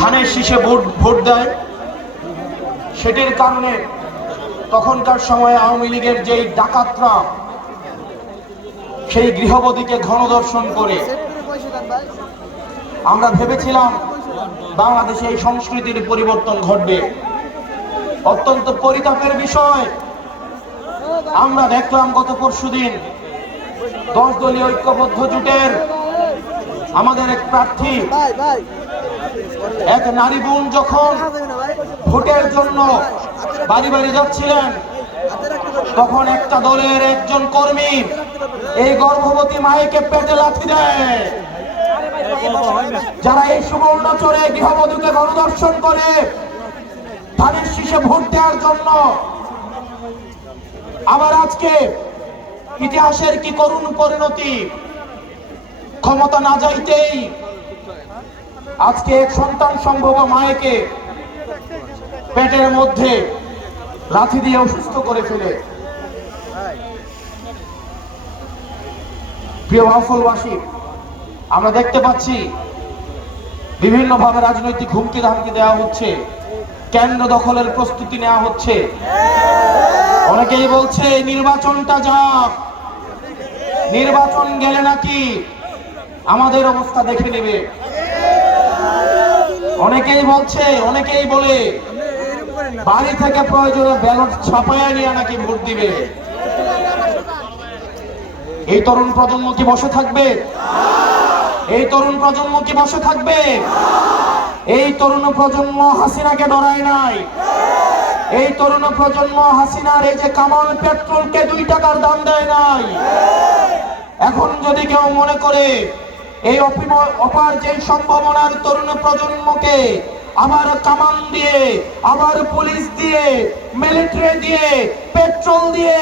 ধানের শীষে vote vote দেয়। সেটির কারণে তখনকার সময়ে আওয়ামী লীগের যেই ডাকাতরা, সেই গৃহবধূকে ঘনদর্শন করে, আমরা ভেবেছিলাম বাংলাদেশে এই সংস্কৃতির পরিবর্তন ঘটবে। অত্যন্ত পরিতাপের বিষয়। আমরা দেখলাম গত পরশুদিন দশ দলীয় ঐক্যবদ্ধ জোটের আমাদের এক প্রার্থী। ভাই ভাই। এক নারী বোন যখন ভোটের জন্য বাড়ি বাড়ি যাচ্ছিলেন তখন একটা দলের একজন কর্মী এই গর্ভবতী মায়েকে পেটে লাথি দেয়। যারা এই সুবর্ণ চরে গৃহবধূকে গণদর্শন করে ধানের শীষে ভোট দেওয়ার জন্য। আবার আজকে ইতিহাসের কি করুণ পরিণতি ক্ষমতা না যাইতেই আজকে এক সন্তান সম্ভব মায়েকে পেটের মধ্যে লাথি দিয়ে অসুস্থ করে ফেলে। প্রিয় বাফলবাসী আমরা দেখতে পাচ্ছি বিভিন্নভাবে রাজনৈতিক হুমকি ধামকি দেওয়া হচ্ছে, কেন্দ্র দখলের প্রস্তুতি নেওয়া হচ্ছে। অনেকেই বলছে, নির্বাচনটা যাক। নির্বাচন গেলে নাকি আমাদের অবস্থা দেখে নেবে। অনেকেই বলছে, অনেকেই বলে, বাড়ি থেকে প্রয়োজনে ব্যালট ছাপায়া নিয়ে নাকি ভোট দিবে। এই তরুণ প্রজন্ম কি বসে থাকবে? এই তরুণ প্রজন্ম কি বসে থাকবে? এই তরুণ প্রজন্ম হাসিনাকে ডরায় নাই। এই তরুণ প্রজন্ম হাসিনার এই যে কামাল পেট্রোলকে দুই টাকার দাম দেয় নাই। এখন যদি কেউ মনে করে এই অপার যে সম্ভাবনার তরুণ প্রজন্মকে আবার কামান দিয়ে, আবার পুলিশ দিয়ে, মিলিটারি দিয়ে, পেট্রোল দিয়ে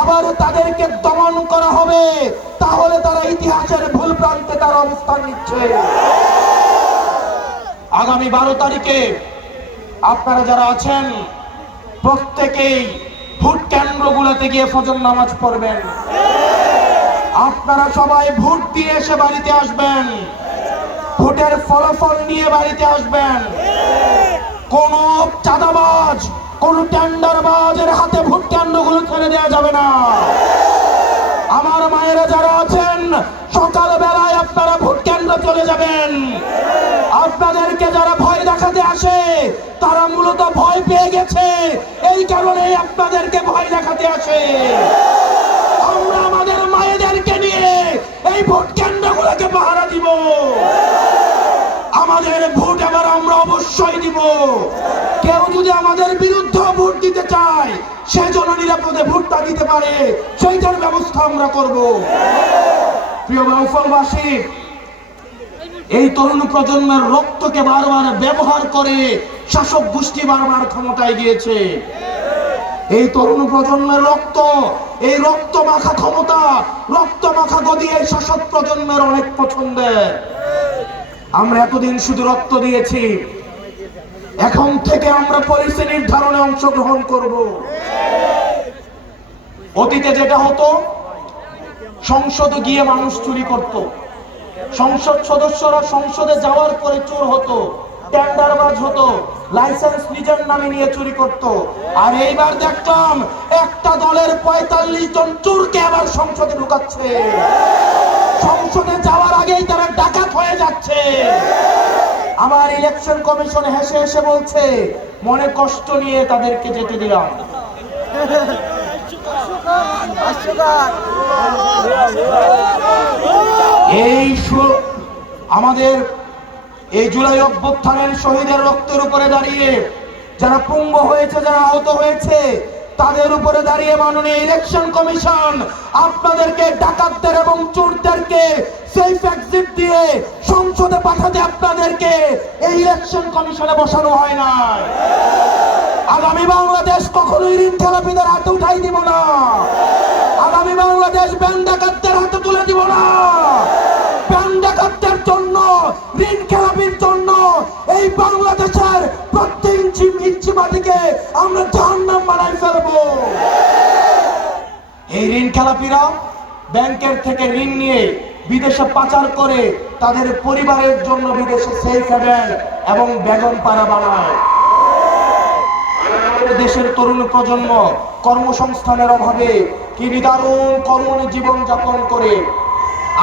আবার তাদেরকে দমন করা হবে, তাহলে তারা ইতিহাসের ভুল প্রান্তে তার অবস্থান নিচ্ছে। আগামী বারো তারিখে আপনারা যারা আছেন, প্রত্যেকেই ভোট কেন্দ্রগুলোতে গিয়ে ফজর নামাজ পড়বেন। আপনারা সবাই ভোট দিয়ে এসে বাড়িতে আসবেন। ভোটের ফলাফল নিয়ে বাড়িতে আসবেন। কোন চাঁদাবাজ, কোন টেন্ডারবাজের হাতে ভোট কেন্দ্রগুলো ছেড়ে দেওয়া যাবে না। আমার মায়েরা যারা আছেন সকাল বেলায় আপনারা ভোট কেন্দ্র চলে যাবেন। আপনাদেরকে যারা ভয় দেখাতে আসে, তারা মূলত ভয় পেয়ে গেছে। এই কারণে আপনাদেরকে ভয় দেখাতে আসে। এই ভোট কেন্দ্রগুলোকে পাহারা দিব। আমাদের ভোট এবার আমরা অবশ্যই দিব। কেউ যদি আমাদের বিরুদ্ধে ভোট দিতে চায়, সে যেন নিরাপদে ভোটটা দিতে পারে। সেইটার ব্যবস্থা আমরা করব। প্রিয় বাউফলবাসী এই তরুণ প্রজন্মের রক্তকে বারবার ব্যবহার করে শাসক গোষ্ঠী বারবার ক্ষমতায় গিয়েছে। এই তরুণ প্রজন্মের রক্ত, এই রক্ত মাখা ক্ষমতা, রক্ত মাখা গদি এই শাসক প্রজন্মের অনেক পছন্দের। আমরা এতদিন শুধু রক্ত দিয়েছি। এখন থেকে আমরা পলিসি নির্ধারণে অংশগ্রহণ করব। অতীতে যেটা হতো, সংসদে গিয়ে মানুষ চুরি করত। সংসদ সদস্যরা সংসদে যাওয়ার পরে চোর হতো। টেন্ডারবাজ হতো, লাইসেন্স নিজের নামে নিয়ে চুরি করত। আর এইবার দেখলাম একটা দলের পঁয়তাল্লিশ জন চোরকে আবার সংসদে ঢুকাচ্ছে। সংসদে যাওয়ার আগেই তারা ডাকাত হয়ে যাচ্ছে। আমার ইলেকশন কমিশন হেসে হেসে বলছে, মনে কষ্ট নিয়ে তাদেরকে যেতে দিলাম। এই আমাদের এই জুলাই অভ্যুত্থানের শহীদের রক্তের উপরে দাঁড়িয়ে যারা পুঙ্গ হয়েছে, যারা আহত হয়েছে, তাদের উপরে দাঁড়িয়ে মাননীয় ইলেকশন কমিশন আপনাদেরকে ডাকাতদের এবং চোরদেরকে সেফ এক্সিট দিয়ে সংসদে পাঠাতে আপনাদেরকে এই ইলেকশন কমিশনে বসানো হয় না আগামী বাংলাদেশ কখনোই ঋণ খেলাপিদের হাতে উঠাই দিব না। আগামী বাংলাদেশ ব্যাংক ডাকাতদের হাতে তুলে দিব না। ব্যাংক ডাকাতদের জন্য ঋণ এই ঋণ খেলাপিরা ব্যাংকের থেকে ঋণ নিয়ে বিদেশে পাচার করে তাদের পরিবারের জন্য বিদেশে সেফ হ্যাভেন এবং বেগম পাড়া বানায়। দেশের তরুণ প্রজন্ম কর্মসংস্থানের অভাবে কি নিদারুণ কর্মী জীবন যাপন করে।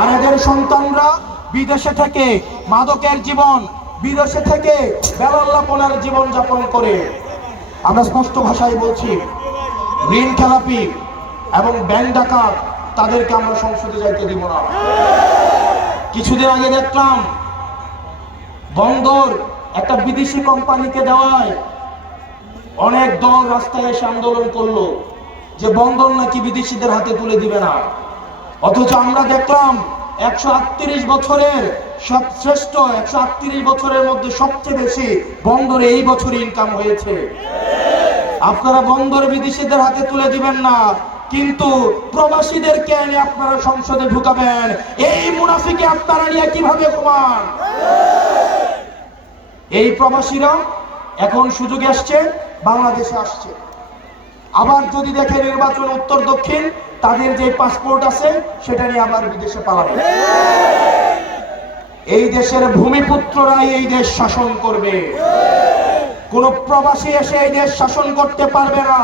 আর এদের সন্তানরা বিদেশে থেকে মাদকের জীবন, বিদেশে থেকে বেলাল্লাপনার জীবন যাপন করে। আমরা স্পষ্ট ভাষায় বলছি, ঋণ খেলাপি এবং ব্যাংক ডাকাত, তাদেরকে আমরা সংসদে যাইতে দিব না। কিছুদিন আগে দেখলাম, বন্দর একটা বিদেশি কোম্পানিকে দেওয়ায় অনেক দল রাস্তায় এসে আন্দোলন করল যে বন্দর নাকি বিদেশিদের হাতে তুলে দিবে না। অথচ আমরা দেখলাম, একশো আটত্রিশ বছরের সব শ্রেষ্ঠ, একশো আটত্রিশ বছরের মধ্যে সবচেয়ে বেশি বন্দরে এই বছর ইনকাম হয়েছে। আপনারা বন্দর বিদেশিদের হাতে তুলে দিবেন না। কিন্তু প্রবাসীদেরকে এনে আপনারা সংসদে ঢুকাবেন। এই মুনাফিকে আপনারা নিয়ে কীভাবে ঘুমান? এই প্রবাসীরা এখন সুযোগ আসছে, বাংলাদেশে আসছে। আবার যদি দেখে নির্বাচন উত্তর দক্ষিণ, তাদের যে পাসপোর্ট আছে, সেটা নিয়ে আবার বিদেশে পালাবে। এই দেশের ভূমিপুত্ররাই এই দেশ শাসন করবে। কোন প্রবাসী এসে এই দেশ শাসন করতে পারবে না।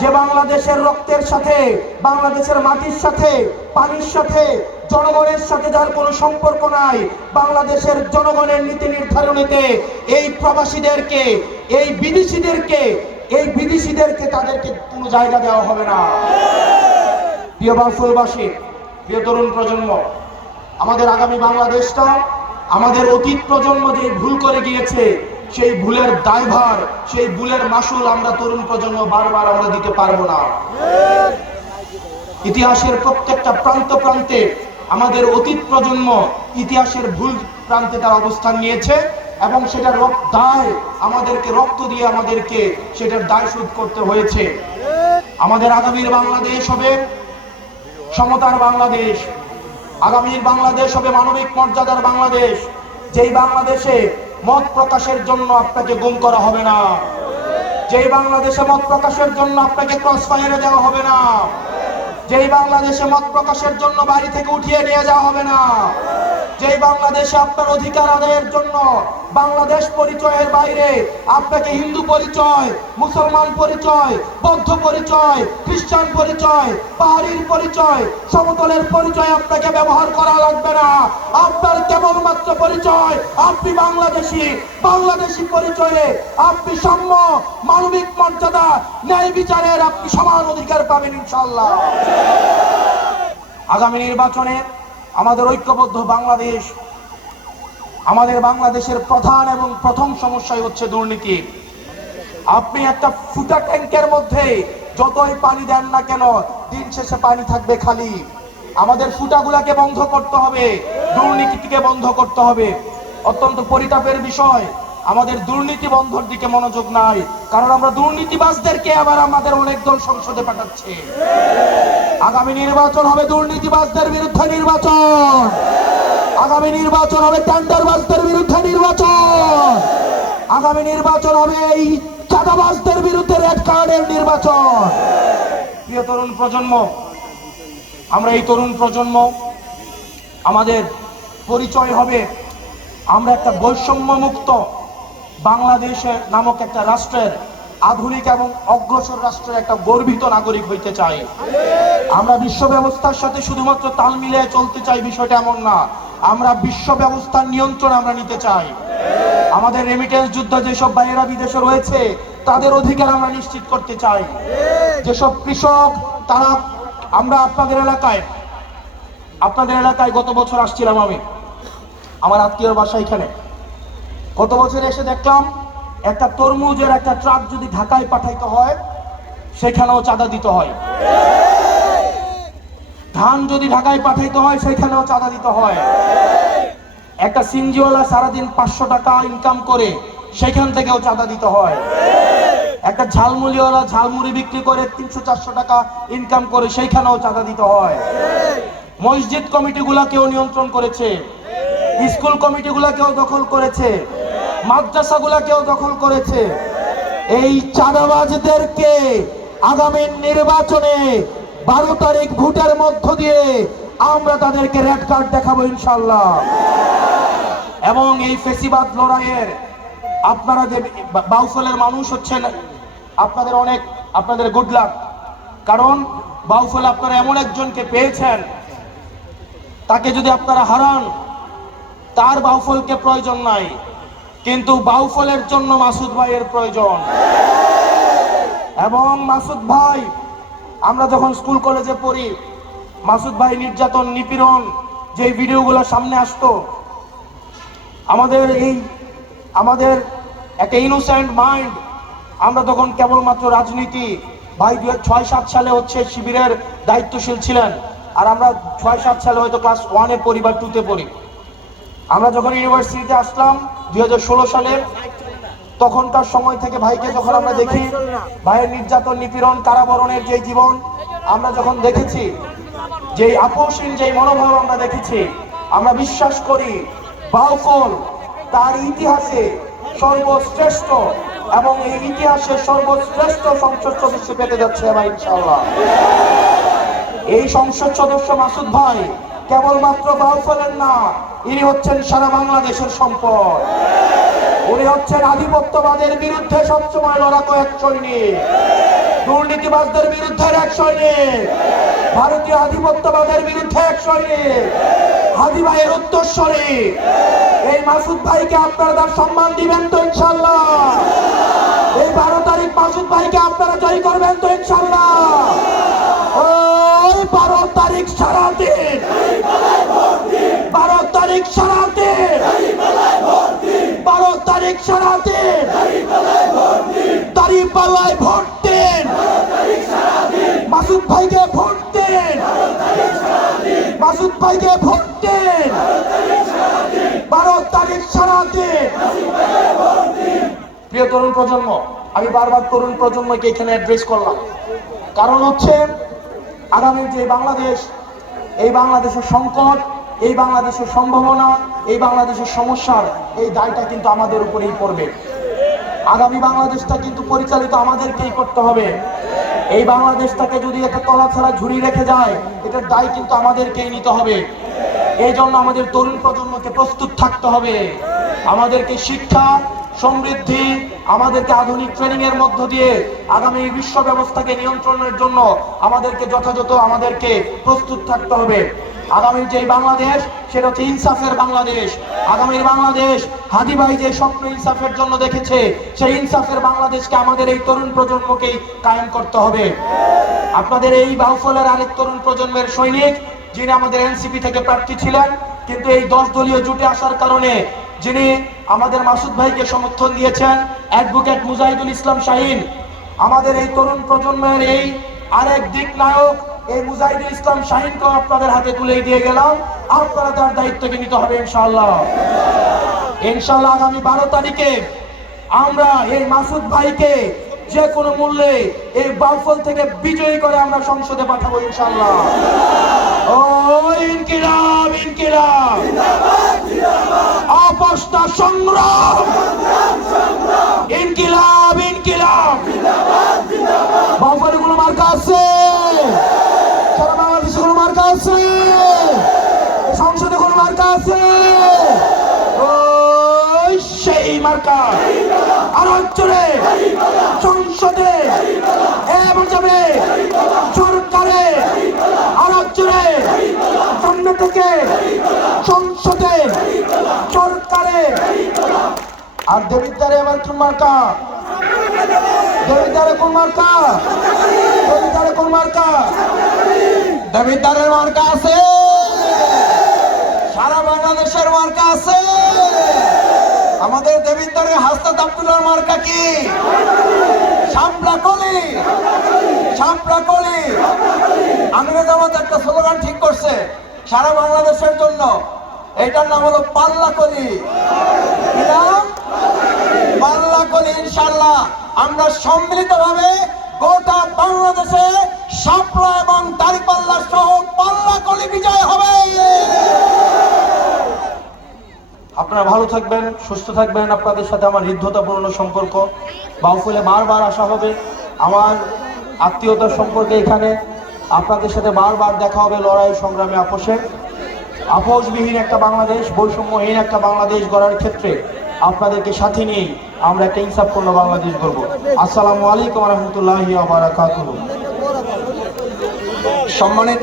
যে বাংলাদেশের রক্তের সাথে, বাংলাদেশের মাটির সাথে, পানির সাথে, জনগণের সাথে যার কোনো সম্পর্ক নাই, বাংলাদেশের জনগণের নীতি নির্ধারণীতে এই প্রবাসীদেরকে, এই বিদেশিদেরকে এই বিদেশিদেরকে তাদেরকে কোনো জায়গা দেওয়া হবে না। প্রিয় বাসুলবাসী প্রিয় তরুণ প্রজন্ম, আমাদের আগামী বাংলাদেশটা, আমাদের অতীত প্রজন্ম যে ভুল করে গিয়েছে সেই ভুলের দায়ভার, সেই ভুলের মাসুল আমরা তরুণ প্রজন্ম বারবার আমরা দিতে পারব না। ইতিহাসের প্রত্যেকটা প্রান্ত প্রান্তে আমাদের অতীত প্রজন্ম ইতিহাসের ভুল প্রান্তে তার অবস্থান নিয়েছে এবং সেটার রক্ত দায়, আমাদেরকে রক্ত দিয়ে আমাদেরকে সেটার দায় শোধ করতে হয়েছে। আমাদের আগামীর বাংলাদেশ হবে সমতার বাংলাদেশ, আগামীর বাংলাদেশ হবে মানবিক মর্যাদার বাংলাদেশ, যেই বাংলাদেশে মত প্রকাশের জন্য আপনাকে গুম করা হবে না। যেই বাংলাদেশে মত প্রকাশের জন্য আপনাকে ক্রস ফায়ারে দেওয়া হবে না। যেই বাংলাদেশে মত প্রকাশের জন্য বাড়ি থেকে উঠিয়ে নিয়ে যাওয়া হবে না। যেই বাংলাদেশে আপনার অধিকার আদায়ের জন্য বাংলাদেশ পরিচয়ের বাইরে আপনাকে হিন্দু পরিচয়, মুসলমান পরিচয়, বৌদ্ধ পরিচয়, খ্রিস্টান পরিচয়, পাহাড়ির পরিচয়, সমতলের পরিচয় আপনাকে ব্যবহার করা লাগবে না। আপনার কেবলমাত্র পরিচয়, আপনি বাংলাদেশি বাংলাদেশি পরিচয়ে আপনি সাম্য, মানবিক মর্যাদা, ন্যায় বিচারের আপনি সমান অধিকার পাবেন ইনশাল্লাহ আগামী নির্বাচনে আমাদের ঐক্যবদ্ধ বাংলাদেশ, আমাদের বাংলাদেশের প্রধান এবং প্রথম সমস্যাই হচ্ছে দুর্নীতি। আপনি একটা ফুটা ট্যাঙ্কের মধ্যে যতই পানি দেন না কেন, দিন শেষে পানি থাকবে খালি। আমাদের ফুটাগুলাকে বন্ধ করতে হবে দুর্নীতিকে বন্ধ করতে হবে। অত্যন্ত পরিতাপের বিষয়, আমাদের দুর্নীতি বন্ধর দিকে মনোযোগ নাই, কারণ আমরা দুর্নীতিবাজদেরকে আবার আমাদের অনেক দল সংসদে পাঠাচ্ছে। আগামী নির্বাচন হবে দুর্নীতিবাজদের বিরুদ্ধে নির্বাচন। আগামী নির্বাচন হবে টেন্ডারবাজদের বিরুদ্ধে নির্বাচন। আগামী নির্বাচন হবে এই চাঁদাবাজদের বিরুদ্ধে রেড কার্ডের নির্বাচন। প্রিয় তরুণ প্রজন্ম, আমরা এই তরুণ প্রজন্ম, আমাদের পরিচয় হবে, আমরা একটা বৈষম্য মুক্ত বাংলাদেশ নামক একটা রাষ্ট্রের আধুনিক এবং অগ্রসর রাষ্ট্রের একটা গর্বিত নাগরিক হইতে চাই। আমরা বিশ্ব ব্যবস্থার সাথে শুধুমাত্র তাল মিলিয়ে চলতে চাই বিষয়টা এমন না। আমরা বিশ্ব ব্যবস্থার নিয়ন্ত্রণ আমরা নিতে চাই। আমাদের রেমিটেন্স যুদ্ধ যেসব বাইরা বিদেশে রয়েছে, তাদের অধিকার আমরা নিশ্চিত করতে চাই। যেসব কৃষক, তারা আমরা আপনাদের এলাকায় আপনাদের এলাকায় গত বছর আসছিলাম আমি। আমার আত্মীয়র বাসা এখানে। গত বছর এসে দেখলাম একটা তরমুজের একটা ট্রাক যদি ঢাকায় পাঠাইতে হয়, সেখানেও চাঁদা দিতে হয়। ধান যদি ঢাকায় পাঠাইতে হয়, সেখানেও চাঁদা দিতে হয়। একটা সিনজিওয়ালা সারাদিন পাঁচশো টাকা ইনকাম করে, সেখান থেকেও চাঁদা দিতে হয়। একটা ঝালমুড়িওয়ালা ঝালমুড়ি বিক্রি করে তিনশো চারশো টাকা ইনকাম করে সেইখানেও চাঁদা দিতে হয়। মসজিদ কমিটিগুলাকেও নিয়ন্ত্রণ করেছে। স্কুল কমিটিগুলাকেও দখল করেছে। মাদ্রাসাগুলাকেও দখল করেছে। এই চাঁদাবাজদেরকে আগামী নির্বাচনে বারো তারিখ ভোটের মধ্য দিয়ে আমরা তাদেরকে রেড কার্ড দেখাবো ইনশাল্লাহ এবং এই ফেসিবাদ লড়াইয়ের আপনারা যে বাউফলের মানুষ হচ্ছেন, আপনাদের অনেক, আপনাদের গুড লাক কারণ বাউফল আপনারা এমন একজনকে পেয়েছেন, তাকে যদি আপনারা হারান, তার বাউফলকে প্রয়োজন নাই। কিন্তু বাউফলের জন্য মাসুদ ভাইয়ের প্রয়োজন। এবং মাসুদ ভাই, আমরা যখন স্কুল কলেজে পড়ি, মাসুদ ভাই নির্যাতন, নিপীড়ন যে ভিডিওগুলো সামনে আসতো, আমাদের এই, আমাদের একটা ইনোসেন্ট মাইন্ড আমরা তখন কেবলমাত্র রাজনীতি, ভাই দু ছয় সাত সালে হচ্ছে শিবিরের দায়িত্বশীল ছিলেন, আর আমরা ছয় সাত সালে হয়তো ক্লাস ওয়ানে পড়ি বা টুতে পড়ি। আমরা যখন ইউনিভার্সিটিতে আসলাম দুই হাজার ষোলো সালে তখনকার সময় থেকে ভাইকে যখন আমরা দেখি, ভাইয়ের নির্যাতন, নিপীড়ন, কারাবরণের যে জীবন, আমরা যখন দেখেছি যে আপোষহীন যে মনোভাব আমরা দেখেছি, আমরা বিশ্বাস করি বাউফল তার ইতিহাসে সর্বশ্রেষ্ঠ এবং এই ইতিহাসে সর্বশ্রেষ্ঠ সংসদ সদস্য পেতে যাচ্ছে এবার ইনশাআল্লাহ। এই সংসদ সদস্য মাসুদ ভাই কেবলমাত্র বাউফলের না ইনি হচ্ছেন সারা বাংলাদেশের সম্পদ। উনি হচ্ছেন আধিপত্যবাদের বিরুদ্ধে সবসময় লড়াকু এক সৈনিক। দুর্নীতিবাজদের বিরুদ্ধে এক সৈনিক। ভারতীয় আধিপত্যবাদের বিরুদ্ধে এক সৈনিক। হাদি ভাইয়ের উত্তরস্বরী। এই মাসুদ ভাইকে আপনারা তার সম্মান দিবেন তো ইনশাল্লাহ এই বারো তারিখ মাসুদ ভাইকে আপনারা জয় করবেন তো ইনশাল্লাহ ওই বারো তারিখ সারাদিন তারিখ সারাদিন বারো তারিখ সারাদিন দাঁড়িপাল্লায় ভোট দিন। মাসুদ ভাইকে ভোট দিন। মাসুদ ভাইকে ভোট বারো তারিখ সারাদিন প্রিয় তরুণ প্রজন্ম, আমি বারবার তরুণ প্রজন্মকে এখানে অ্যাড্রেস করলাম। কারণ হচ্ছে, আগামী যে বাংলাদেশ, এই বাংলাদেশের সংকট এই বাংলাদেশের সম্ভাবনা, এই বাংলাদেশের সমস্যার এই দায়টা কিন্তু আমাদের উপরেই পড়বে। আগামী বাংলাদেশটা কিন্তু পরিচালিত আমাদেরকেই করতে হবে। এই বাংলাদেশটাকে যদি একটা তলা ছাড়া ঝুড়ি রেখে যায়, এটার দায় কিন্তু আমাদেরকেই নিতে হবে। এই জন্য আমাদের তরুণ প্রজন্মকে প্রস্তুত থাকতে হবে। আমাদেরকে শিক্ষা, সমৃদ্ধি, আমাদেরকে আধুনিক ট্রেনিং এর মধ্য দিয়ে আগামী বিশ্ব ব্যবস্থাকে নিয়ন্ত্রণের জন্য আমাদেরকে যথাযথ আমাদেরকে প্রস্তুত থাকতে হবে। আগামীর যে বাংলাদেশ, সেটা হচ্ছে ইনসাফের বাংলাদেশ। আগামীর বাংলাদেশ, হাদি ভাই যে স্বপ্ন ইনসাফের জন্য দেখেছে, সেই ইনসাফের বাংলাদেশকে আমাদের এই তরুণ প্রজন্মকেই কায়েম করতে হবে। আপনাদের এই বাউফলের আরেক তরুণ প্রজন্মের সৈনিক, যিনি আমাদের এনসিপি থেকে প্রার্থী ছিলেন, কিন্তু এই দশ দলীয় জুটে আসার কারণে যিনি আমাদের মাসুদ ভাইকে সমর্থন দিয়েছেন, অ্যাডভোকেট মুজাহিদুল ইসলাম শাহিন, আমাদের এই তরুণ প্রজন্মের এই আরেক দিক নায়ক এই মুজাহিদুল ইসলাম শাহিনকে আপনাদের হাতে তুলে দিয়ে গেলাম। আপনারা তার দায়িত্বকে নিতে হবে ইনশাআল্লাহ। ইনশাআল্লাহ আগামী বারো তারিখে আমরা এই মাসুদ ভাইকে যে কোনো মূল্যে এই বাউফল থেকে বিজয়ী করে আমরা সংসদে পাঠাবো ইনশাআল্লাহ। ও ইনকিলাব ইনকিলাব। অপস্তা সংগ্রাম। ইনকিলাব ইনকিলাব। বাউফলে কোনো মার্কা আছে। মার্কা আছে। সংসদে কোনো মার্কা আছে? সেই মার্কা। আর অঞ্চলে সংসদে এবং যাবে। সরকারে আর অঞ্চলে সামনে থেকে সংসদে সরকারে। আর দেবিদ্বারে আমার কোন মার্কা? দেবিদ্বারে কোন মার্কা? দেবিদ্বারে কোন মার্কা? দেবিদ্বারের মার্কা আছে। সারা বাংলাদেশের মার্কা আছে। আমাদের দেবিদ্বারে হাসনাত আব্দুল্লাহর মার্কা কি? শাপলা কলি শাপলা কলি আমিরে জামাত একটা স্লোগান ঠিক করছে, সারা বাংলাদেশের জন্য। এটার নাম হলো পাল্লা কলি পাল্লা কলি ইনশাল্লাহ আমরা সম্মিলিতভাবে গোটা বাংলাদেশে শাপলা এবং দাঁড়িপাল্লা সহ পাল্লা কলি বিজয় হবে। আপনারা ভালো থাকবেন, সুস্থ থাকবেন। আপনাদের সাথে আমার হৃদ্ধতাপূর্ণ সম্পর্ক। বাউফুলে বারবার আসা হবে। আমার আত্মীয়তার সম্পর্কে এখানে আপনাদের সাথে বারবার দেখা হবে লড়াই সংগ্রামে আপোষে। আপোষবিহীন একটা বাংলাদেশ, বৈষম্যহীন একটা বাংলাদেশ গড়ার ক্ষেত্রে আপনাদেরকে সাথে নিয়েই আমরা একটা ইনসাফপূর্ণ বাংলাদেশ গড়ব। আসসালামু আলাইকুম রহমতুল্লাহ রহমতুল্লাহি সম্মানিত